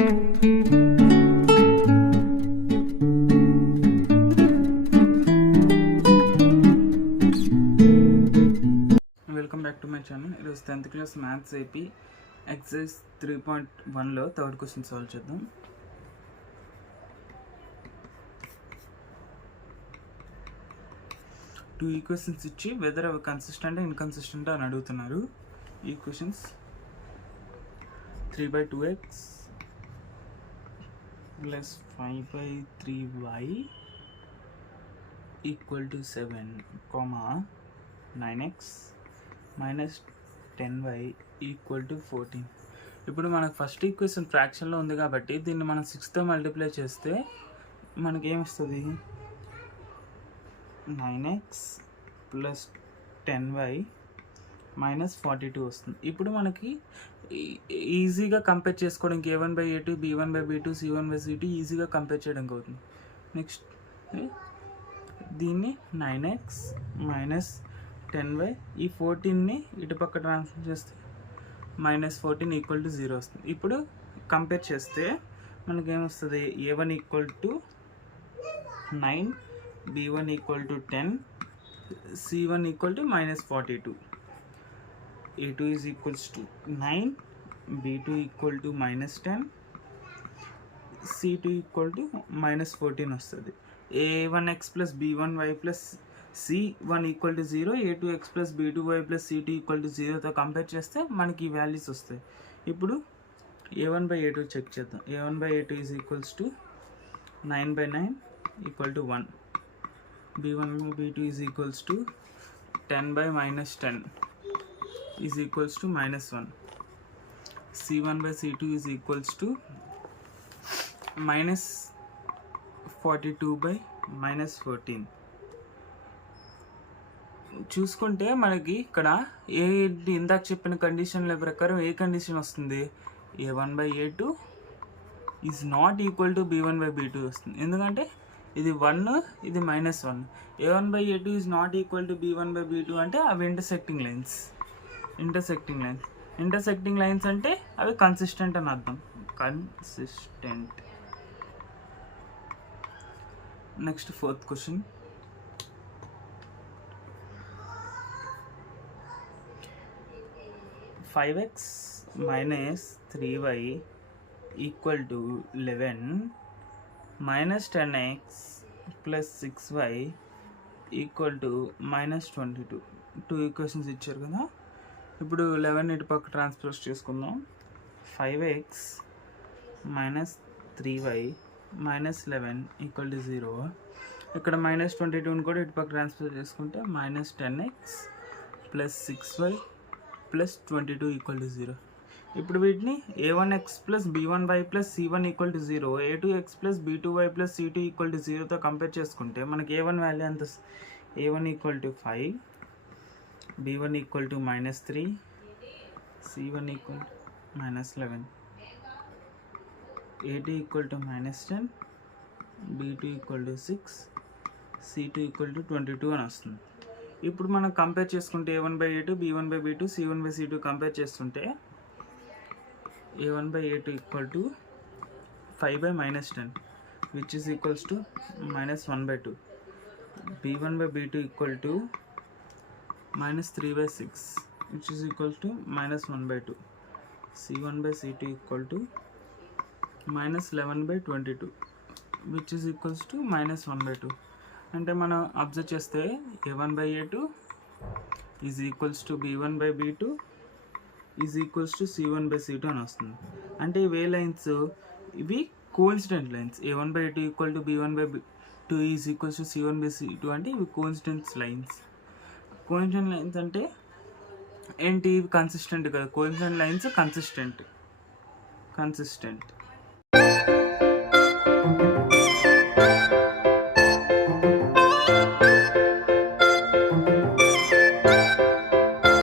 Welcome back to my channel. ఈరోజు 10th class maths AP exercise 3.1లో third question solve చేద్దాం. Two equations ఇచ్చి whether అవి consistent inconsistent అని అడుగుతున్నారు. Equations 3/2x plus 5/3y equal to 7, 9x minus 10y equal to 14. ఇప్పుడు మనకు first equation ఫ్రాక్షన్లో ఉంది కాబట్టి దీన్ని మనం 6తో మల్టిప్లై చేస్తే మనకి ఏమొస్తుంది? 9x ప్లస్ 10y మైనస్ 42 వస్తుంది. ఇప్పుడు మనకి ఈజీగా కంపేర్ చేసుకోవడానికి a1/a2, b1/b2, c1/c2 ఈజీగా కంపేర్ చేయడానికి అవుతుంది. నెక్స్ట్ దీన్ని 9x మైనస్ 10y, ఈ 14ని ఇటుపక్క ట్రాన్స్ఫర్ చేస్తే మైనస్ 14 ఈక్వల్ టు 0 వస్తుంది. ఇప్పుడు కంపేర్ చేస్తే మనకేమొస్తుంది? a1 equal to 9, b1 equal to 10, c1 equal to minus 42, a2 is equals to 9, b2 equal to minus 10, c2 equal to minus 14 వస్తుంది. a1x plus b1y plus c1 equal to 0, a2x plus b2y plus c2 equal to 0తో compare చేస్తే మనకి ఈ వాల్యూస్ వస్తాయి. ఇప్పుడు a1/a2 check చేద్దాం. a1/a2 is equals to 9/9 equal to 1, b1/b2 is equals to 10/-10 is equals to -1, c1/c2 is equals to -42/-14. చూసుకుంటే మనకి ఇక్కడ ఇందాక చెప్పిన కండిషన్ల ప్రకారం ఏ కండిషన్ వస్తుంది? a1/a2 is not equal to b1/b2 వస్తుంది. ఎందుకంటే ఇది 1, ఇది -1. a1/a2 is not equal to b1/b2 అంటే అవి ఇంటర్సెక్టింగ్ లైన్స్ అంటే అవి కన్సిస్టెంట్ అని అర్థం. Consistent. Next fourth question. 5x minus 3y equal to 11 minus 10x plus 6y equal to -22. Two equations ఇచ్చారు కదా. ఇప్పుడు 11 ఇటు పక్క ట్రాన్స్ఫర్ చేసుకుందాం. 5x minus 3y minus 11 equal to 0. ఇక్కడ -22ని కూడా ఇటు పక్క ట్రాన్స్ఫర్ చేసుకుంటే minus 10x plus 6y plus 22 equal to 0. ఇప్పుడు వీటిని a1x plus b1y plus c1 equal to 0, a2x plus b2y plus c2 equal to 0తో కంపేర్ చేసుకుంటే మనకి a1 వాల్యూ ఎంత? a1 equal to 5, b1 equal to -3, c1 equal to -11, a2 equal to -10, b2 equal to 6, c2 equal to 22 అని వస్తుంది. ఇప్పుడు మనం కంపేర్ చేసుకుంటే a1/a2, b1/b2, c1/c2 compare చేసుకుంటే a1/a2 equal to 5/-10 which is equals to -1/2, b1/b2 equal to -3/6 which is equals to -1/2, c1/c2 equal to -11/22 which is equals to -1/2. అంటే మనం అబ్జర్వ్ చేస్తే a1/a2 is equals to b1/b2 is equals to c1/c2 అని వస్తుంది. అంటే ఇవే లైన్స్ ఇవి coincident lines. a1/a2 equal to b1/b2 is equals to c1/c2 అంటే ఇవి కోఇన్సిడెంట్ లైన్స్ అంటే ఏంటి? ఇవి కన్సిస్టెంట్ కదా. Coincident lines consistent.